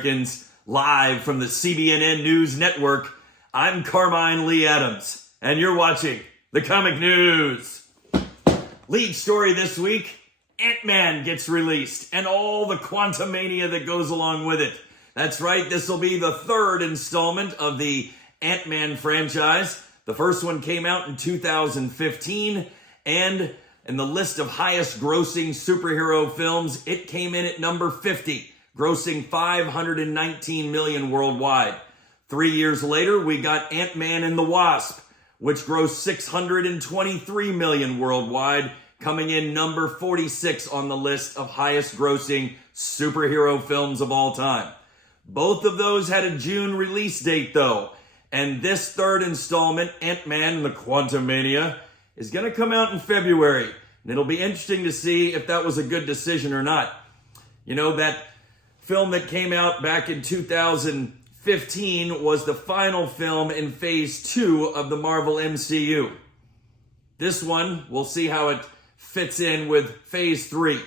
Americans, live from the CBNN News Network. I'm Carmine Lee Adams, and you're watching the Comic News. Lead story this week, Ant-Man gets released, and all the Quantumania that goes along with it. That's right, this will be the third installment of the Ant-Man franchise. The first one came out in 2015, and in the list of highest grossing superhero films, it came in at number 50, grossing $519 million worldwide. 3 years later, we got Ant-Man and the Wasp, which grossed $623 million worldwide, coming in number 46 on the list of highest grossing superhero films of all time. Both of those had a June release date though, and this third installment, Ant-Man and the Quantumania, is going to come out in February, and it'll be interesting to see if that was a good decision or not. You know, that film that came out back in 2015 was the final film in Phase 2 of the Marvel MCU. This one, we'll see how it fits in with Phase 3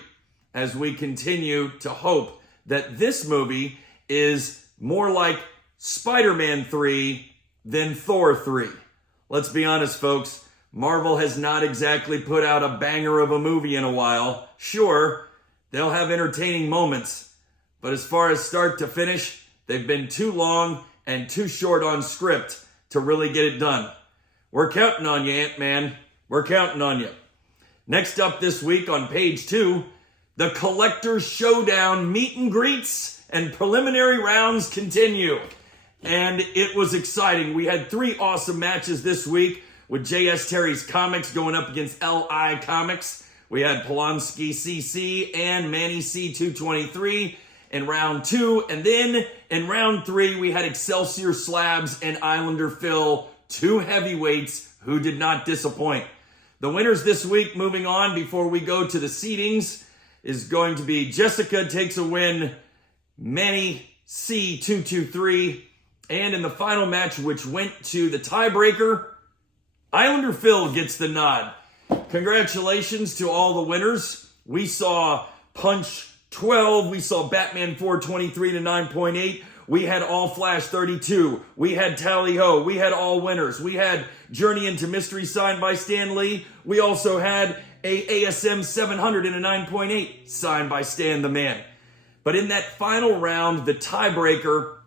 as we continue to hope that this movie is more like Spider-Man 3 than Thor 3. Let's be honest, folks. Marvel has not exactly put out a banger of a movie in a while. Sure, they'll have entertaining moments, but as far as start to finish, they've been too long and too short on script to really get it done. We're counting on you, Ant-Man. We're counting on you. Next up this week on page 2, the Collector's Showdown meet and greets and preliminary rounds continue. And it was exciting. We had 3 awesome matches this week with J.S. Terry's Comics going up against L.I. Comics. We had Polanski CC and Manny C223 in round 2. And then in round 3, we had Excelsior Slabs and Islander Phil, 2 heavyweights who did not disappoint. The winners this week, moving on before we go to the seedings, is going to be Jessica takes a win, Manny C223, and in the final match, which went to the tiebreaker, Islander Phil gets the nod. Congratulations to all the winners. We saw Punch 12. We saw Batman 423 to 9.8. We had All Flash 32. We had Tally Ho. We had all winners. We had Journey into Mystery signed by Stan Lee. We also had a ASM 700 and a 9.8 signed by Stan the Man. But in that final round, the tiebreaker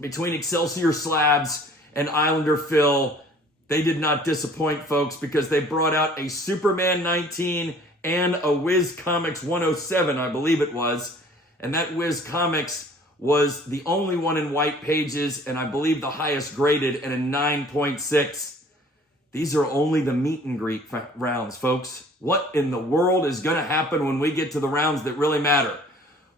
between Excelsior Slabs and Islander Phil, they did not disappoint, folks, because they brought out a Superman 19 and a Wiz Comics 107, I believe it was. And that Wiz Comics was the only one in white pages, and I believe the highest graded at a 9.6. These are only the meet and greet rounds, folks. What in the world is going to happen when we get to the rounds that really matter?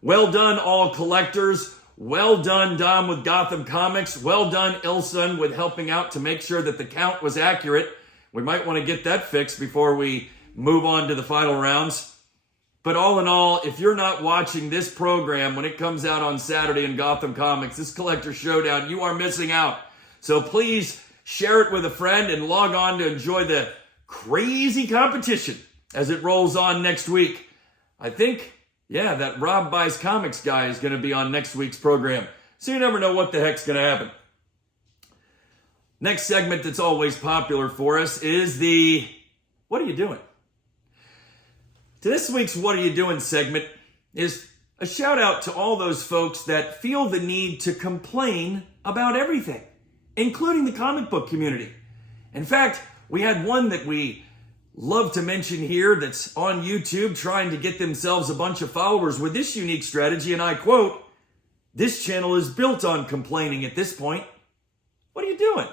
Well done, all collectors. Well done, Dom with Gotham Comics. Well done, Ilson, with helping out to make sure that the count was accurate. We might want to get that fixed before we move on to the final rounds. But all in all, if you're not watching this program when it comes out on Saturday in Gotham Comics, this Collector Showdown, you are missing out. So please share it with a friend and log on to enjoy the crazy competition as it rolls on next week. I think, yeah, that Rob Buys Comics guy is going to be on next week's program. So you never know what the heck's going to happen. Next segment that's always popular for us is the What Are You Doing? To this week's What Are You Doing segment is a shout out to all those folks that feel the need to complain about everything, including the comic book community. In fact, we had one that we love to mention here that's on YouTube trying to get themselves a bunch of followers with this unique strategy, and I quote, "This channel is built on complaining at this point. What are you doing?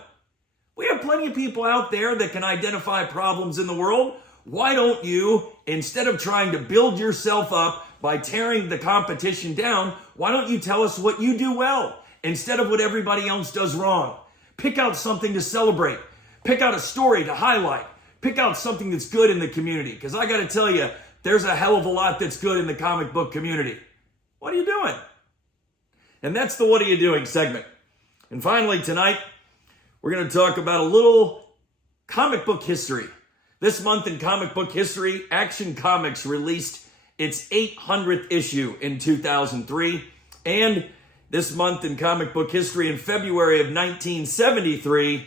We have plenty of people out there that can identify problems in the world. Why don't you, instead of trying to build yourself up by tearing the competition down, why don't you tell us what you do well instead of what everybody else does wrong? Pick out something to celebrate. Pick out a story to highlight. Pick out something that's good in the community, because I got to tell you, there's a hell of a lot that's good in the comic book community. What are you doing?" And that's the What Are You Doing segment. And finally tonight, we're going to talk about a little comic book history. This month in comic book history, Action Comics released its 800th issue in 2003, and This month in comic book history, in February of 1973,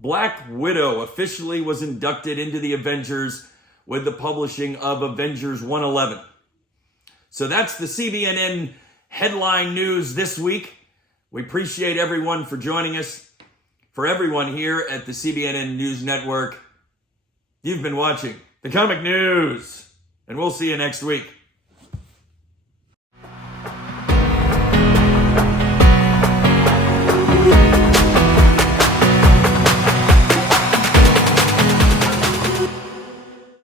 Black Widow officially was inducted into the Avengers with the publishing of Avengers 111. So that's the CBNN headline news this week. We appreciate everyone for joining us. For everyone here at the CBNN News Network, you've been watching the Comic News, and we'll see you next week.